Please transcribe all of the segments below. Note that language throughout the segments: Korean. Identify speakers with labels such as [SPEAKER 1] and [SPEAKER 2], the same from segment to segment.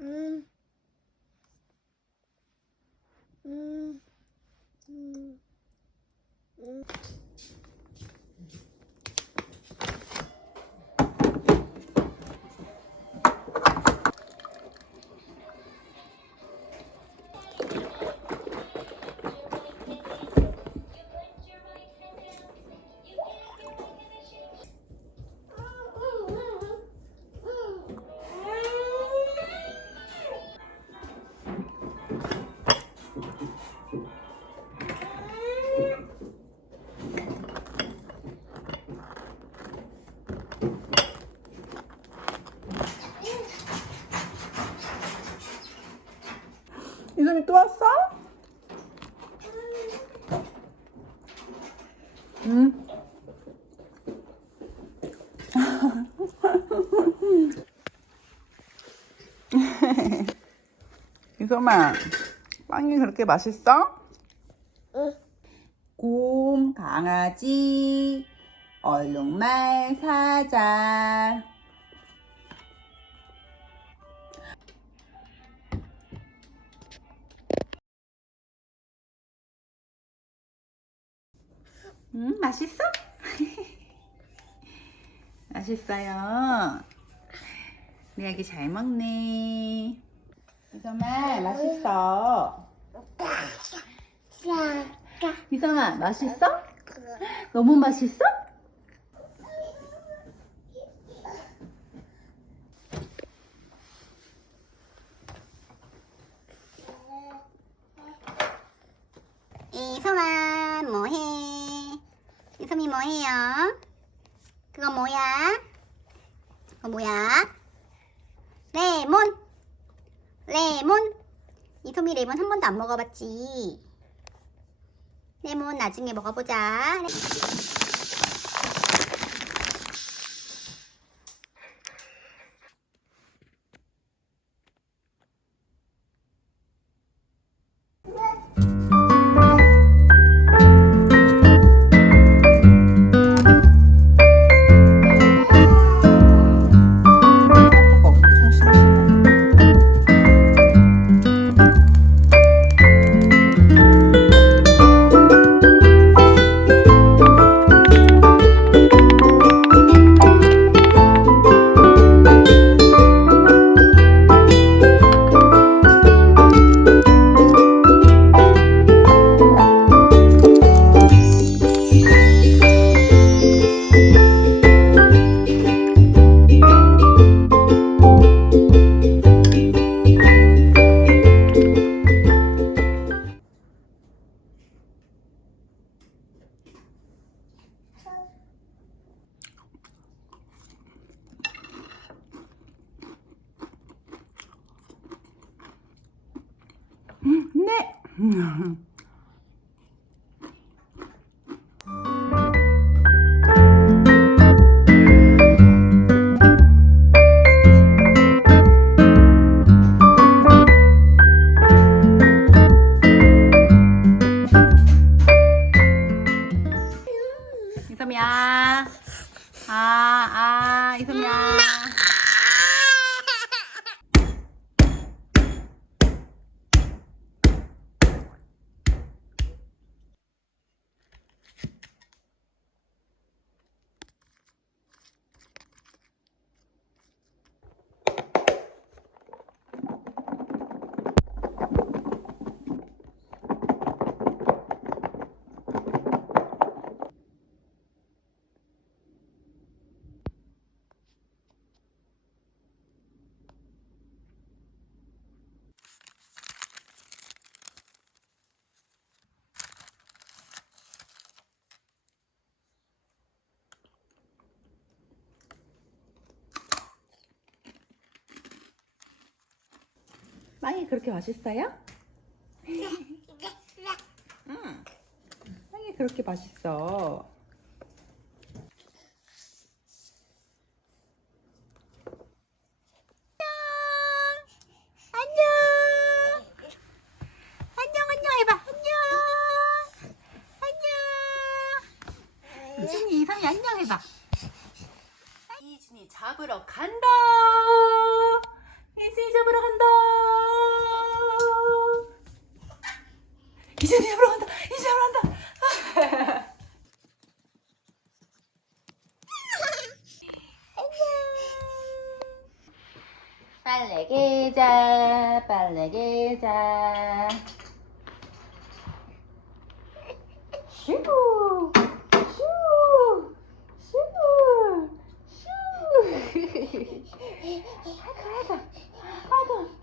[SPEAKER 1] 음. 음. 음. 음.
[SPEAKER 2] 이솜아, 빵이 그렇게 맛있어?
[SPEAKER 1] 응.
[SPEAKER 2] 곰, 강아지, 얼룩말, 사자. 음, 맛있어? 맛있어요. 내 아기 잘 먹네. 맛있어. 이솜아, 맛있어? 너무 맛있어?
[SPEAKER 3] 이솜아 뭐해? 이솜이 뭐해요? 그거 뭐야? 그거 뭐야? 레몬 레몬. 이솜이 레몬 한 번도 안 먹어봤지. 레몬 나중에 먹어보자
[SPEAKER 2] 이솜이야. 아, 아, 이솜이야. 빵이 그렇게 맛있어요? 응. 빵이 그렇게 맛있어.
[SPEAKER 3] 안녕 안녕 안녕 해봐 안녕 안녕 이준이 이성이 안녕 해봐
[SPEAKER 2] 이준이 잡으러 간다. 이준이 잡으러 간다. 이순이 잡으러 간다. 이순이 잡으러 간다. 빨래 계자, 빨래 계자. 슈, 슈, 슈, 슈. 아이고, 아이고, 아이고.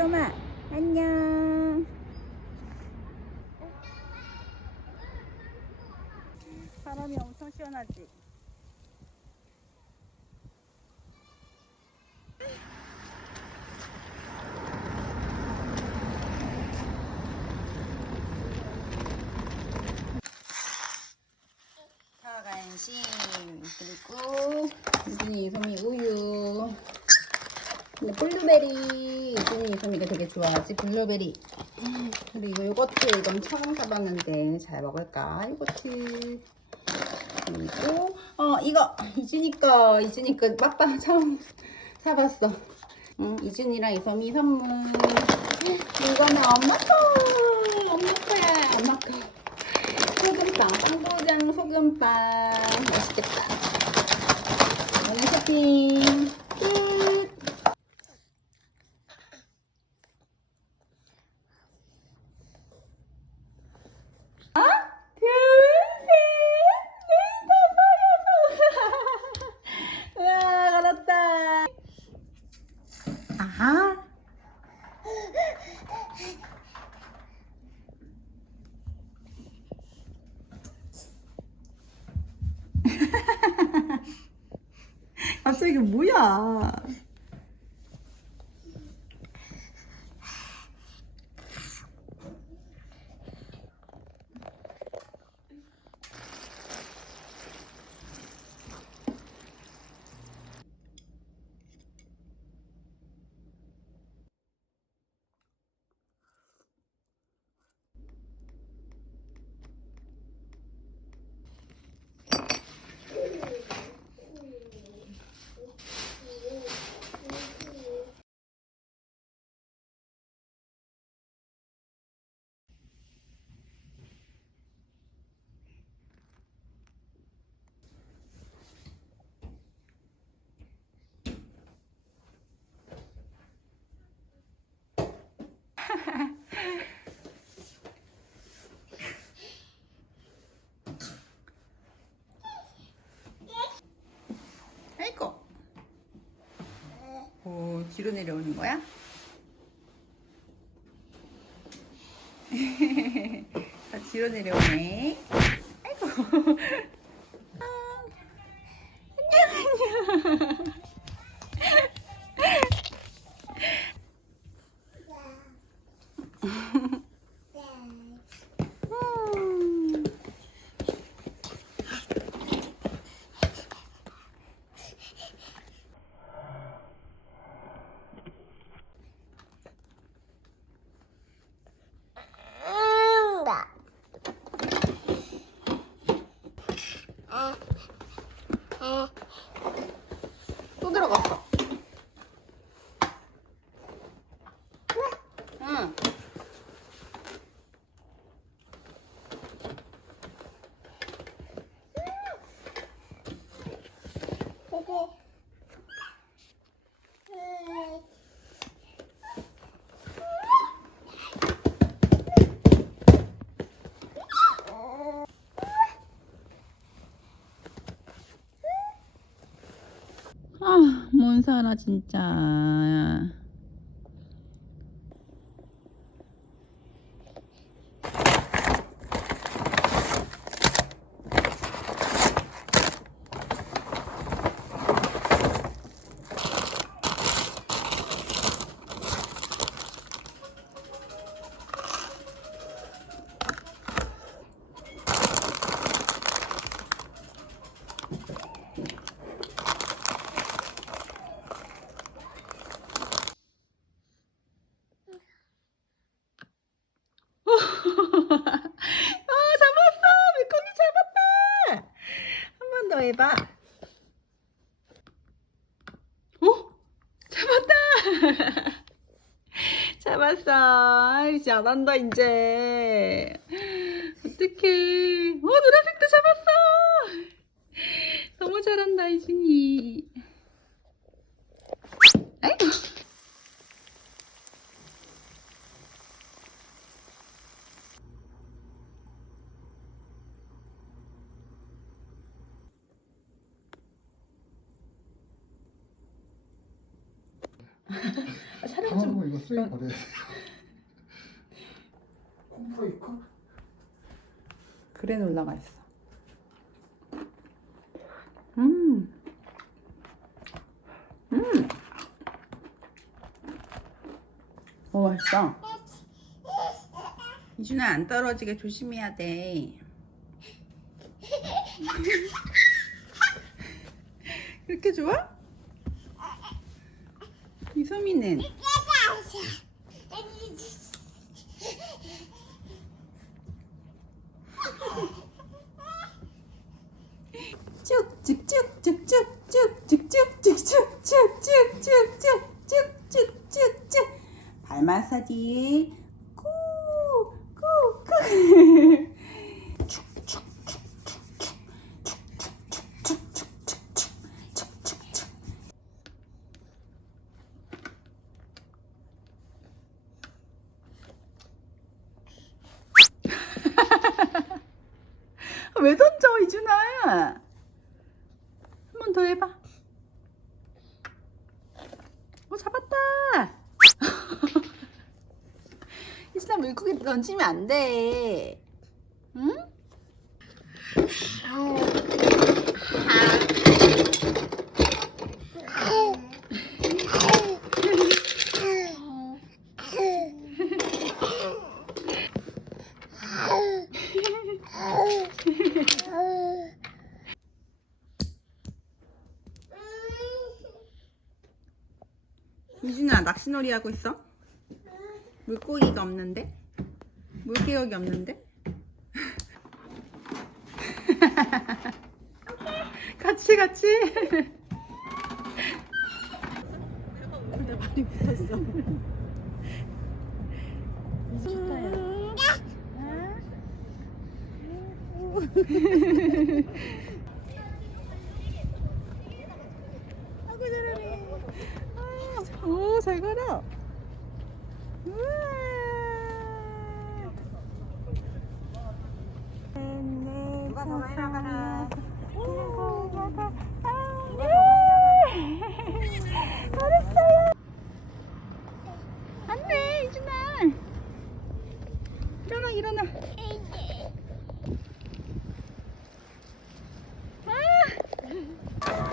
[SPEAKER 2] 이솜아, 안녕. 바람이 엄청 시원하지?
[SPEAKER 3] 사간심 그리고 유진이 이솜이 우유 블루베리 유진이 이솜이가 되게 좋아하지 블루베리. 그리고 요거트 이건 처음 사봤는데 잘 먹을까? 요거트. 그리고 어 이거 이준이 거 이준이 거 맛방 처음 사봤어. 응, 이준이랑 이솜이 선물. 이거는 엄마 거 엄마 거야 엄마 거. 소금빵, 빵도장 소금빵. 맛있겠다. 오늘 쇼핑 끝. 하나, 둘, 셋, 넷, 다섯, 여섯. 우와, 걸었다.
[SPEAKER 2] 아하. 갑자기 뭐야? 아이고. 오, 뒤로 내려오는 거야? 다 뒤로 내려오네. 아이고. 아, 안녕, 안녕. 음.
[SPEAKER 1] 응다. 아, 아,
[SPEAKER 3] 또 들어갔어. 응.
[SPEAKER 1] 되게. 음,
[SPEAKER 2] 아, 뭔 살아 진짜. 아, 잡았어. 해봐. 오! 잡았다! 잡았어. 아이, 잘한다, 이제. 어떡해. 오, 노란색도 잡았어! 너무 잘한다, 이준이. 아이고. 촬영 좀.
[SPEAKER 4] 이거 쓰레기 버려야 돼. 콤프로 있고?
[SPEAKER 2] 그래놀라가 있어. 음. 음. 오, 맛있다. 이준아, 안 떨어지게 조심해야 돼. 그렇게 좋아? 이소미는? 쭉쭉쭉쭉쭉쭉쭉쭉쭉쭉쭉쭉쭉쭉쭉쭉쭉 발 마사지. 꾹꾹꾹 왜 던져 이준아? 한 번 더 해봐 오 잡았다 이준아 물고기 던지면 안 돼 응? 이준아 낚시놀이 하고 있어? 물고기가 없는데? 물개혁이 없는데? 같이 같이 근데 많이 붙었어 아이고 잘하네 오, 잘 가라. 우와.
[SPEAKER 1] 많이.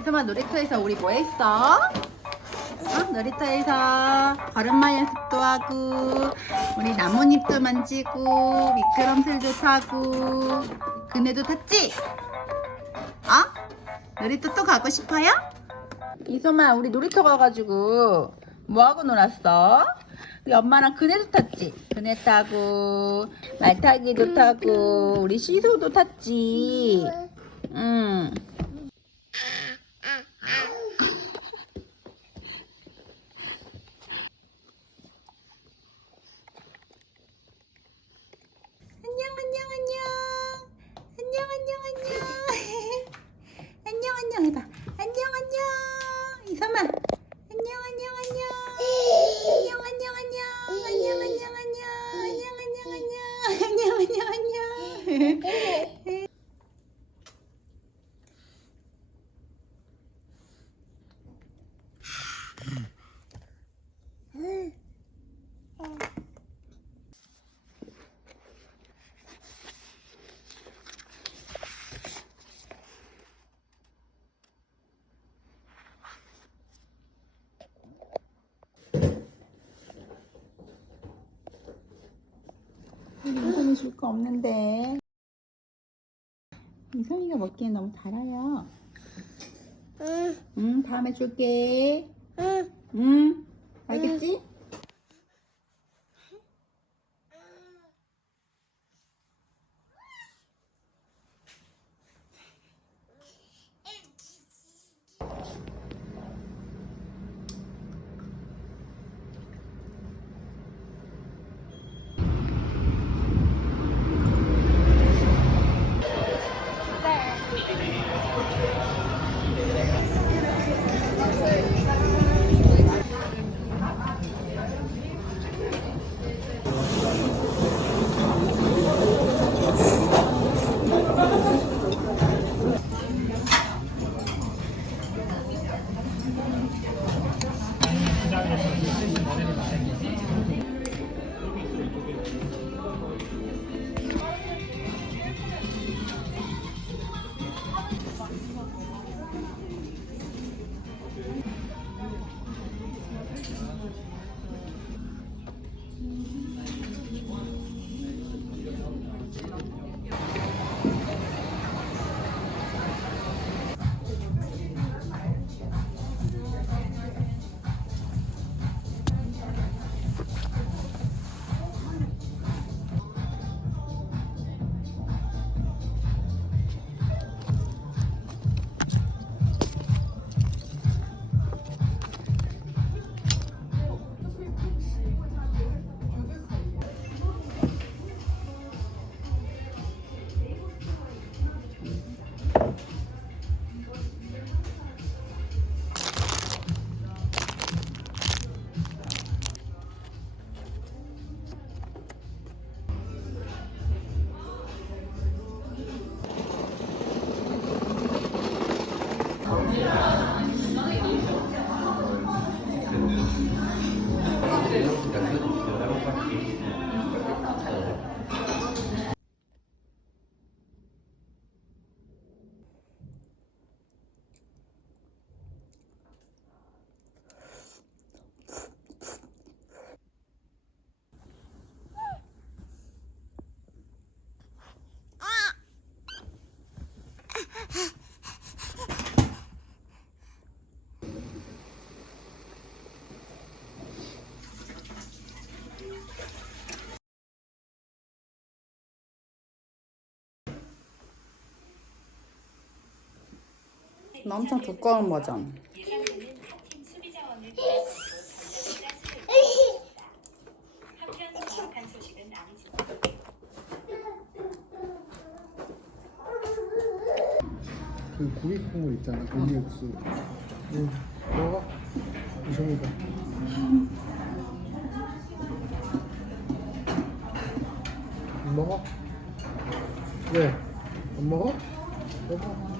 [SPEAKER 2] 이소만 놀이터에서 우리 뭐 했어? 어? 놀이터에서 걸음마 연습도 하고 우리 나뭇잎도 만지고 미끄럼틀도 타고 그네도 탔지? 어? 놀이터 또 가고 싶어요? 이소마 우리 놀이터 가가지고 뭐하고 놀았어? 우리 엄마랑 그네도 탔지? 그네 타고 말타기도 타고 우리 시소도 탔지? 응. 이성이 줄 거 없는데. 이성이가 먹기엔 너무 달아요.
[SPEAKER 1] 응,
[SPEAKER 2] 응 다음에 줄게.
[SPEAKER 1] 응.
[SPEAKER 2] 응. 알겠지? 나 엄청 두꺼운 버전.
[SPEAKER 4] 그 고기 국물 있잖아 고기 육수 응 먹어 이성이가 안 먹어? 왜? 안 먹어? 먹어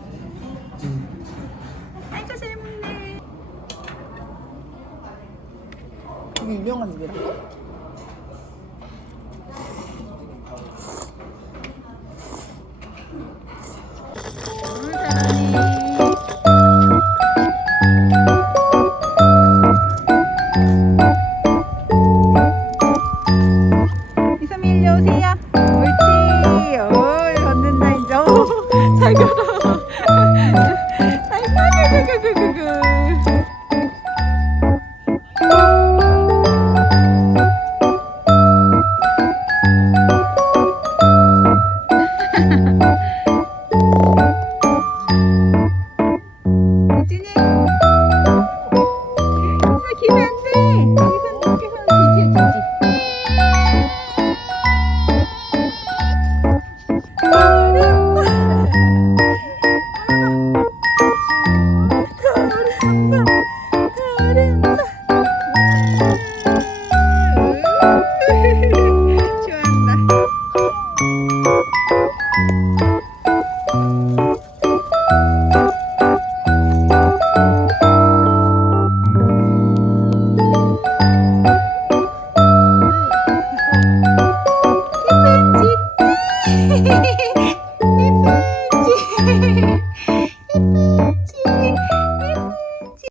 [SPEAKER 2] Bye.